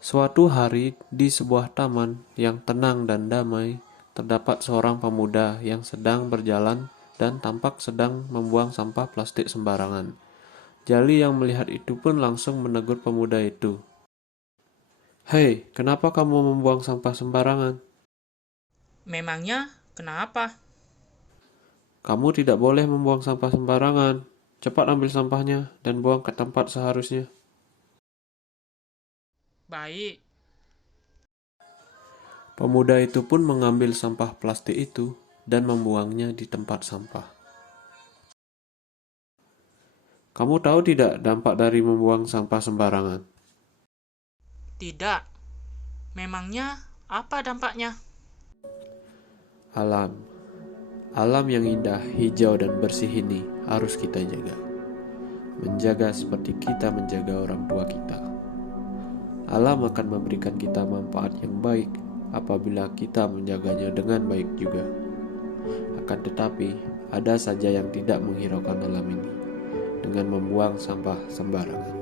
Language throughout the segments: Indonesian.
Suatu hari, di sebuah taman yang tenang dan damai, terdapat seorang pemuda yang sedang berjalan dan tampak sedang membuang sampah plastik sembarangan. Jali yang melihat itu pun langsung menegur pemuda itu. "Hei, kenapa kamu membuang sampah sembarangan? Memangnya kenapa? Kamu tidak boleh membuang sampah sembarangan. Cepat ambil sampahnya dan buang ke tempat seharusnya." Baik, Pemuda itu pun mengambil sampah plastik itu dan membuangnya di tempat sampah. Kamu tahu tidak dampak dari membuang sampah sembarangan? tidak. Memangnya apa dampaknya? Alam. Alam yang indah, hijau dan bersih ini harus kita jaga. Menjaga seperti kita menjaga orang tua kita. Alam akan memberikan kita manfaat yang baik apabila kita menjaganya dengan baik juga. Akan tetapi, ada saja yang tidak menghiraukan alam ini dengan membuang sampah sembarangan.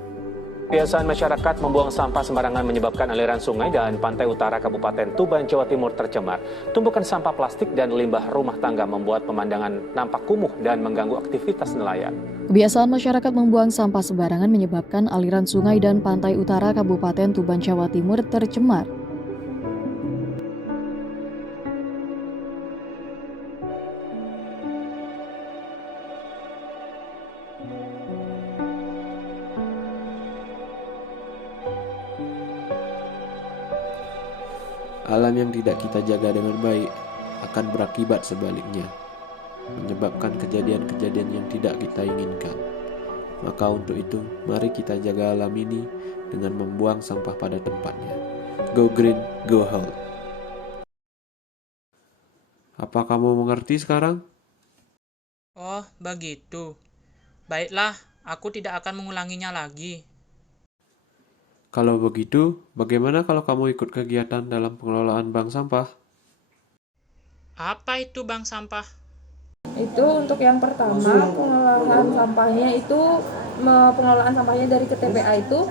Kebiasaan masyarakat membuang sampah sembarangan menyebabkan aliran sungai dan pantai utara Kabupaten Tuban, Jawa Timur tercemar. Tumpukan sampah plastik dan limbah rumah tangga membuat pemandangan nampak kumuh dan mengganggu aktivitas nelayan. Kebiasaan masyarakat membuang sampah sembarangan menyebabkan aliran sungai dan pantai utara Kabupaten Tuban, Jawa Timur tercemar. Alam yang tidak kita jaga dengan baik akan berakibat sebaliknya, menyebabkan kejadian-kejadian yang tidak kita inginkan. Maka untuk itu, mari kita jaga alam ini dengan membuang sampah pada tempatnya. Go green, go health. Apa kamu mengerti sekarang? Oh, begitu. Baiklah, aku tidak akan mengulanginya lagi. Kalau begitu, bagaimana kalau kamu ikut kegiatan dalam pengelolaan bank sampah? Apa itu bank sampah? Itu untuk yang pertama pengelolaan sampahnya itu pengelolaan sampahnya dari ke TPA itu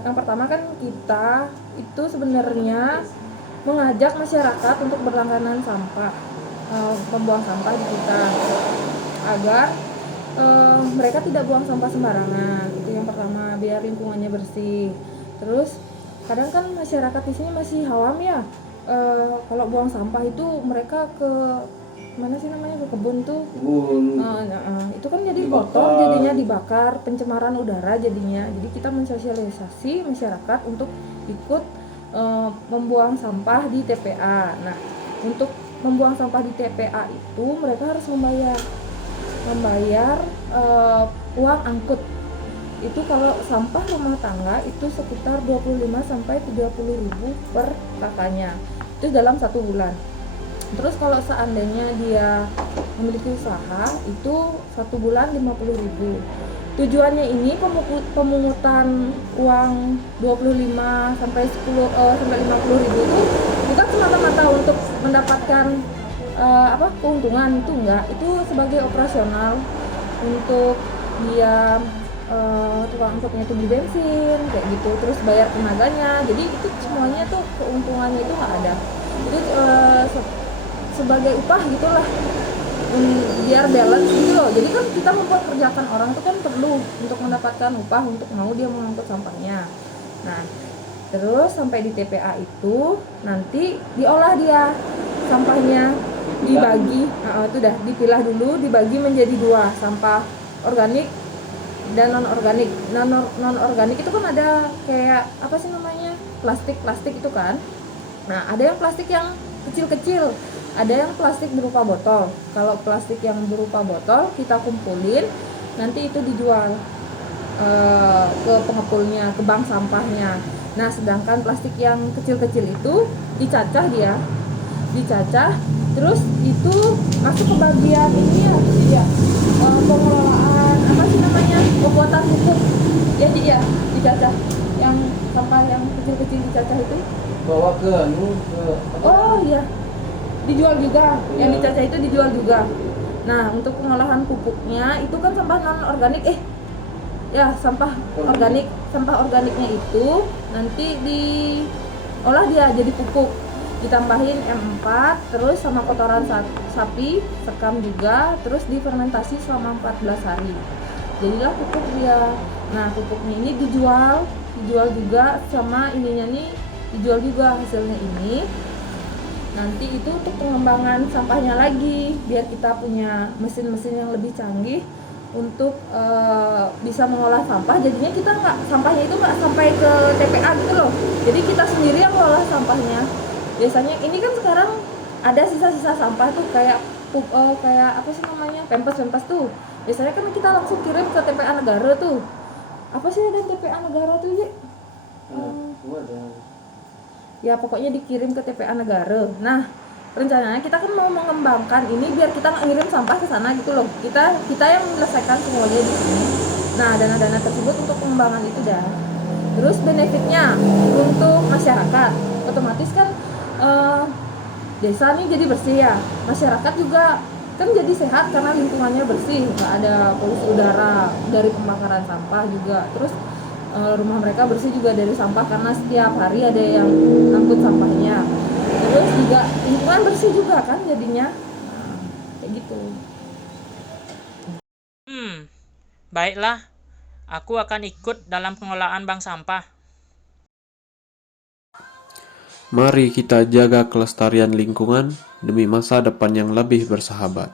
yang pertama kan kita itu sebenarnya mengajak masyarakat untuk berlangganan sampah, membuang sampah di kita agar mereka tidak buang sampah sembarangan. Itu yang pertama, biar lingkungannya bersih. Terus kadang kan masyarakat di sini masih awam ya, kalau buang sampah itu mereka ke mana sih namanya, ke kebun tuh. Itu kan jadi kotor, jadinya dibakar, pencemaran udara jadinya. Jadi kita mensosialisasi masyarakat untuk ikut membuang sampah di TPA. Nah, untuk membuang sampah di TPA itu mereka harus membayar uang angkut. Itu kalau sampah rumah tangga itu sekitar 25 sampai 30 ribu per kakaknya. Itu dalam 1 bulan. Terus kalau seandainya dia memiliki usaha itu 1 bulan 50 ribu. Tujuannya ini pemungutan uang 25 sampai 50 ribu itu bukan semata-mata untuk mendapatkan keuntungan, itu enggak. Itu sebagai operasional untuk dia tukang angkutnya itu beli bensin kayak gitu, terus bayar tenaganya. Jadi itu semuanya tuh keuntungannya itu nggak ada. Itu sebagai upah gitulah, biar balance gitu loh. Jadi kan kita mempekerjakan orang itu kan perlu untuk mendapatkan upah untuk mau dia mengangkut sampahnya. Nah, terus sampai di TPA itu nanti diolah dia sampahnya, dibagi. Itu udah dipilah dulu, dibagi menjadi 2, sampah organik dan non organik. Non organik itu kan ada kayak apa sih namanya, plastik itu kan. Nah, ada yang plastik yang kecil-kecil, ada yang plastik berupa botol. Kalau plastik yang berupa botol kita kumpulin, nanti itu dijual ke pengepulnya, ke bank sampahnya. Nah, sedangkan plastik yang kecil-kecil itu dicacah terus itu masuk ke bagian ini ya, pengelolaan apa sih namanya, pembuatan pupuk ya, ya dicacah. Yang sampah yang kecil-kecil dicacah itu bawa ke oh iya, dijual juga. Yang dicacah itu dijual juga. Nah, untuk pengolahan pupuknya itu kan sampah non organik, sampah organik. Sampah organiknya itu nanti diolah dia jadi pupuk, ditambahin M4 terus sama kotoran sapi, sekam juga, terus difermentasi selama 14 hari, jadilah pupuk dia. Nah pupuknya ini dijual juga, sama ininya nih dijual juga hasilnya ini. Nanti itu untuk pengembangan sampahnya lagi, biar kita punya mesin-mesin yang lebih canggih untuk bisa mengolah sampah. Jadinya kita sampahnya itu nggak sampai ke TPA gitu loh. Jadi kita sendiri yang mengolah sampahnya. Biasanya ini kan sekarang ada sisa-sisa sampah tuh kayak apa sih namanya, pempes tuh. Biasanya kan kita langsung kirim ke TPA negara tuh. Apa sih ada TPA negara tuh ya? Ya pokoknya dikirim ke TPA negara. Nah rencananya kita kan mau mengembangkan ini biar kita nggak ngirim sampah ke sana gitu loh. Kita yang menyelesaikan semuanya di sini. Nah dana-dana tersebut untuk pengembangan itu dah. Terus benefitnya untuk masyarakat, otomatis kan desa nih jadi bersih ya. Masyarakat juga kan jadi sehat karena lingkungannya bersih, nggak ada polusi udara dari pembakaran sampah juga. Terus rumah mereka bersih juga dari sampah karena setiap hari ada yang angkut sampahnya. Terus juga lingkungan bersih juga kan jadinya. Nah, kayak gitu. Baiklah. Aku akan ikut dalam pengelolaan bank sampah. Mari kita jaga kelestarian lingkungan demi masa depan yang lebih bersahabat.